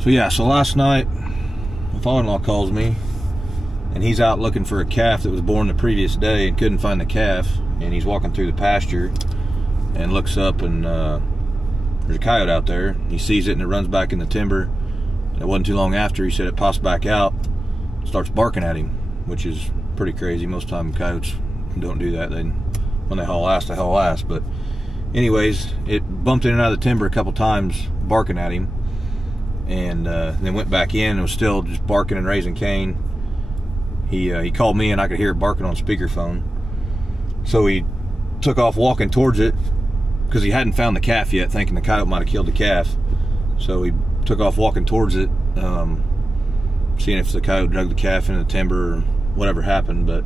So yeah, so last night my father-in-law calls me, and he's out looking for a calf that was born the previous day and couldn't find the calf. And he's walking through the pasture and looks up, and there's a coyote out there. He sees it and it runs back in the timber. And it wasn't too long after, he said it pops back out, starts barking at him, which is pretty crazy. Most of the time coyotes don't do that. When they haul ass, they haul ass. But anyways, it bumped in and out of the timber a couple times barking at him, and then went back in and was still just barking and raising Cain. He called me and I could hear it barking on speakerphone. So he took off walking towards it because he hadn't found the calf yet, thinking the coyote might have killed the calf. So he took off walking towards it, seeing if the coyote dragged the calf into the timber or whatever happened. But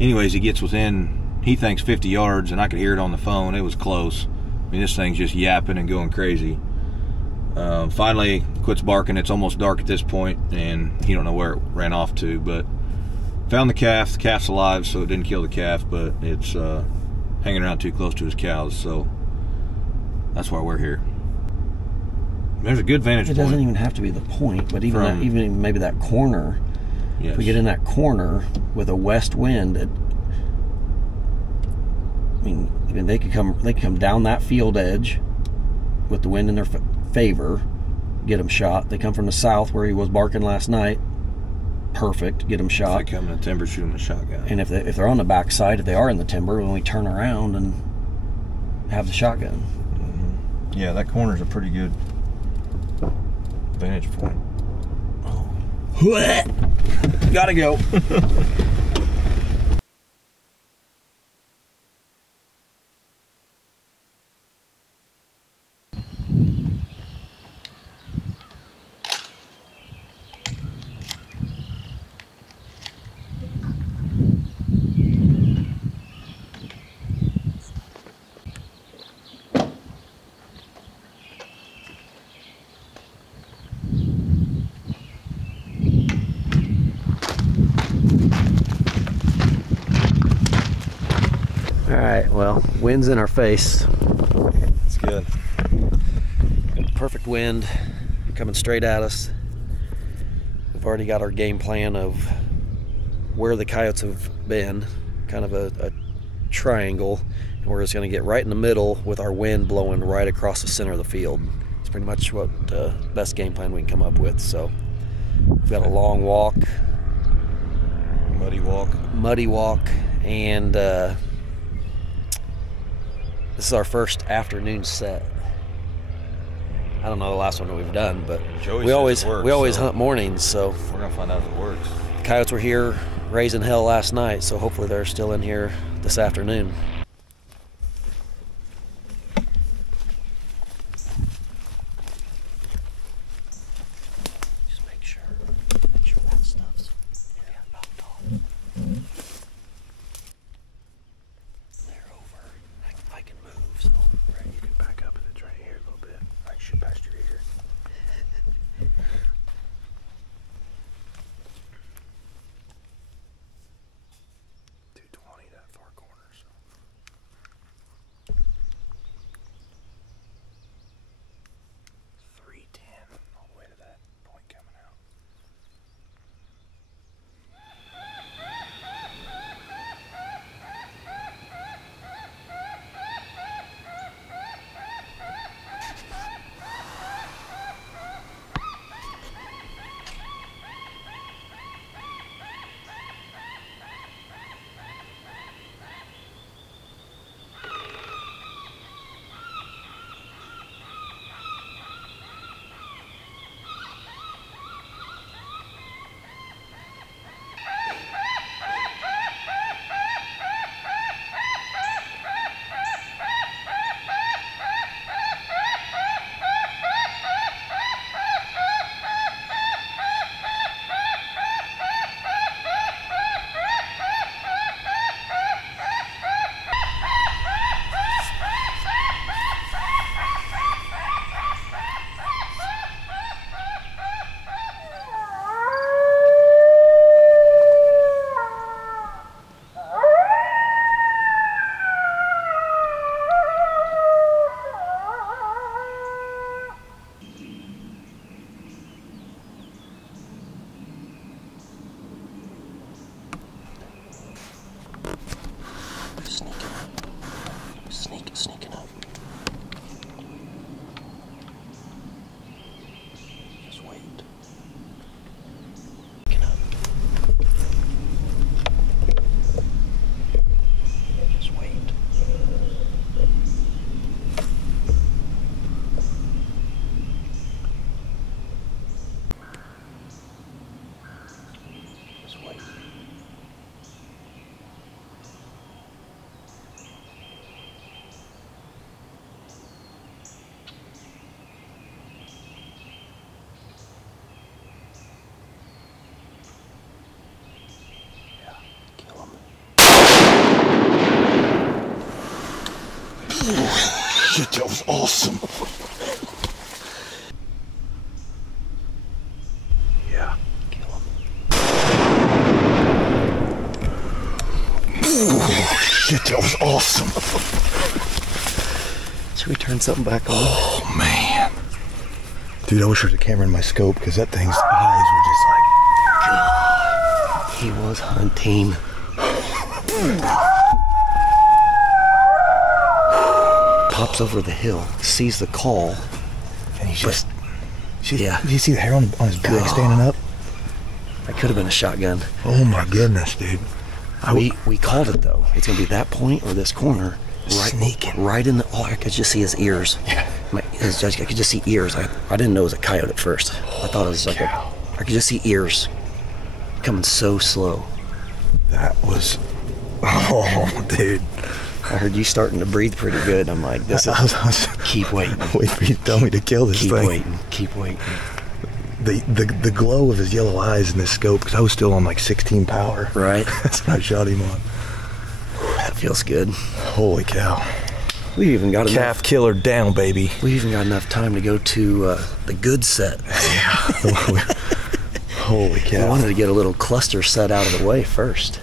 anyways, he gets within, he thinks 50 yards, and I could hear it on the phone. It was close. I mean, this thing's just yapping and going crazy. Finally quits barking. It's almost dark at this point, and he don't know where it ran off to, but found the calf. The calf's alive, so it didn't kill the calf, but it's hanging around too close to his cows, so that's why we're here. There's a good vantage point. It doesn't even have to be the point, but even maybe that corner. Yes. If we get in that corner with a west wind, I mean, they could come down that field edge with the wind in their favor, get them shot. They come from the south where he was barking last night. Perfect, get them shot. If they come in the timber, shoot them with a shotgun. And if they're on the back side, if they are in the timber, when we turn around and have the shotgun. Mm-hmm. Yeah, that corner's a pretty good vantage point. Oh. Gotta go. Alright, well, wind's in our face. It's good. Perfect wind coming straight at us. We've already got our game plan of where the coyotes have been, kind of a triangle, and we're just going to get right in the middle with our wind blowing right across the center of the field. It's pretty much what best game plan we can come up with. So we've got a long walk, muddy walk, and this is our first afternoon set. I don't know the last one that we've done, but we always hunt mornings, so we're gonna find out if it works. The coyotes were here raising hell last night, so hopefully they're still in here this afternoon. Just make sure that stuff's knocked off. They're over. I can move, so right, you can back up and then try to hear a little bit. I can shoot past your ear. 220 that far corner. So. Shit, that was awesome. Yeah. Kill him. Shit, that was awesome. Should we turn something back on? Oh, man. Dude, I wish there was a camera in my scope because that thing's eyes were just like... God. He was hunting. Pops over the hill, sees the call, and he's just... Yeah. Did you see the hair on his back standing up? That could have been a shotgun. Oh my goodness, dude. We called it though. It's gonna be that point or this corner. Right, sneaking. Right in the, oh, I could just see his ears. Yeah. I could just see ears. I didn't know it was a coyote at first. I thought it was like I could just see ears coming so slow. That was, oh, dude. I heard you starting to breathe pretty good. I'm like, this is, keep waiting. Wait for you to tell me to kill this thing. Keep waiting. The glow of his yellow eyes in this scope, because I was still on like 16 power. Right. That's what I shot him on. That feels good. Holy cow. We even got calf killer down, baby. We even got enough time to go to the good set. Yeah. Holy cow. I wanted to get a little cluster set out of the way first.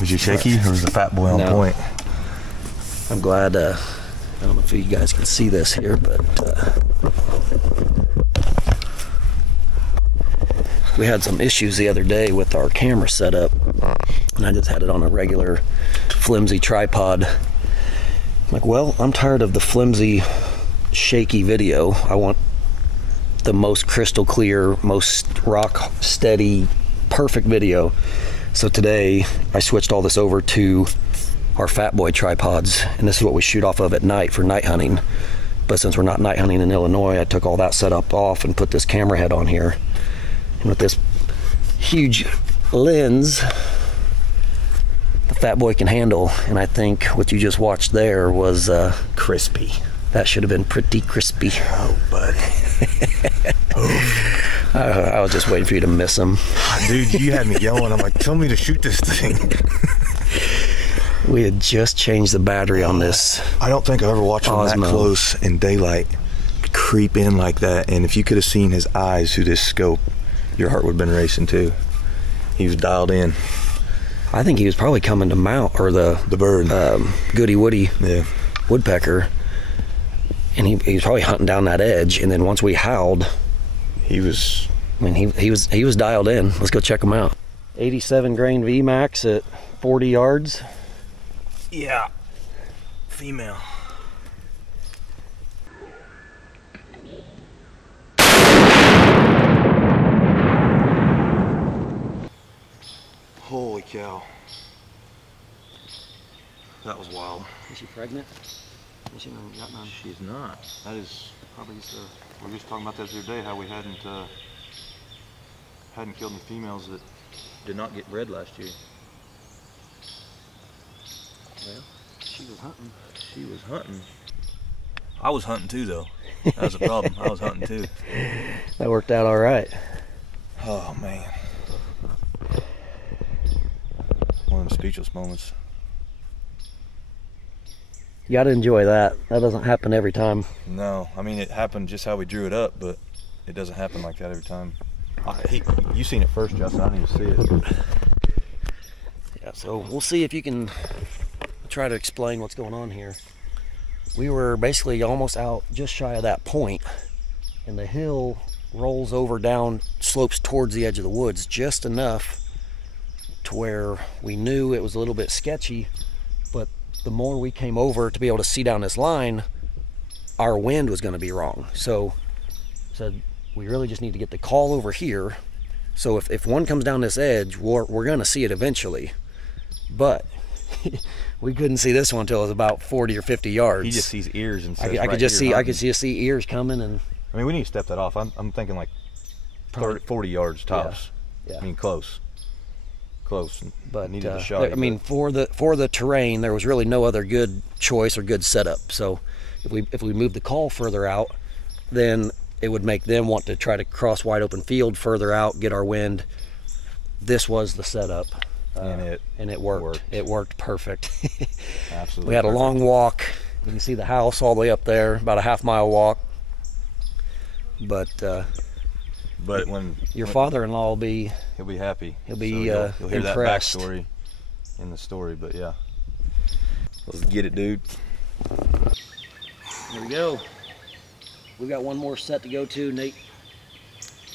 Was you shaky or was the fat boy on point? I'm glad, I don't know if you guys can see this here, but we had some issues the other day with our camera setup, and I just had it on a regular flimsy tripod. I'm like, well, I'm tired of the flimsy, shaky video. I want the most crystal clear, most rock steady, perfect video. So today I switched all this over to our Fat Boy tripods, and this is what we shoot off of at night for night hunting. But since we're not night hunting in Illinois, I took all that setup off and put this camera head on here. And with this huge lens, the Fat Boy can handle. And I think what you just watched there was crispy. That should have been pretty crispy. Oh, buddy. I was just waiting for you to miss him. Dude, you had me yelling. I'm like, tell me to shoot this thing. We had just changed the battery on this. I don't think I've ever watched him that close in daylight creep in like that. And if you could have seen his eyes through this scope, your heart would have been racing too. He was dialed in. I think he was probably coming to mount, or the bird, Goody Woody, yeah, woodpecker. And he was probably hunting down that edge. And then once we howled, he was. I mean, he was dialed in. Let's go check him out. 87 grain VMAX at 40 yards. Yeah, female. Holy cow. That was wild. Is she pregnant? She hasn't got none. She's not. That is probably just we were just talking about that the other day, how we hadn't killed any females that did not get bred last year. Well, she was hunting. She was hunting. I was hunting too, though. That was a problem. I was hunting too. That worked out all right. Oh, man. One of them speechless moments. You got to enjoy that. That doesn't happen every time. No, I mean, it happened just how we drew it up, but it doesn't happen like that every time. You seen it first, Justin. I didn't even see it. Yeah, so we'll see if you can try to explain what's going on here. We were basically almost out just shy of that point, and the hill rolls over down, slopes towards the edge of the woods just enough to where we knew it was a little bit sketchy, but the more we came over to be able to see down this line, our wind was going to be wrong. So said we really just need to get the call over here. So if one comes down this edge, we're going to see it eventually. But we couldn't see this one until it was about 40 or 50 yards. He just sees ears and says, I could just see ears coming. And I mean, we need to step that off. I'm thinking like 40 yards tops. Yeah. I mean, close. But needed a shot. I mean, for the terrain, there was really no other good choice or good setup. So if we move the call further out, then it would make them want to try to cross wide open field further out, get our wind. This was the setup, and it worked. It worked perfect. Absolutely. We had a long walk, You can see the house all the way up there, about a half-mile walk. But when your father-in-law will be, he'll be happy. He'll be you'll hear impressed. that backstory in the story. But yeah, let's get it, dude. There we go. We've got one more set to go to. Nate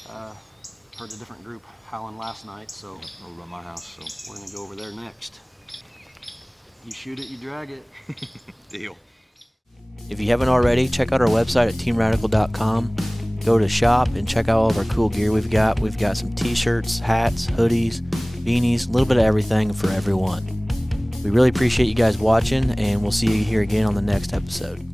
heard a different group howling last night, so Over by my house, so we're gonna go over there next. You shoot it, you drag it. deal. If you haven't already, check out our website at teamradical.com. Go to shop and check out all of our cool gear we've got. We've got some t-shirts, hats, hoodies, beanies, a little bit of everything for everyone. We really appreciate you guys watching, and we'll see you here again on the next episode.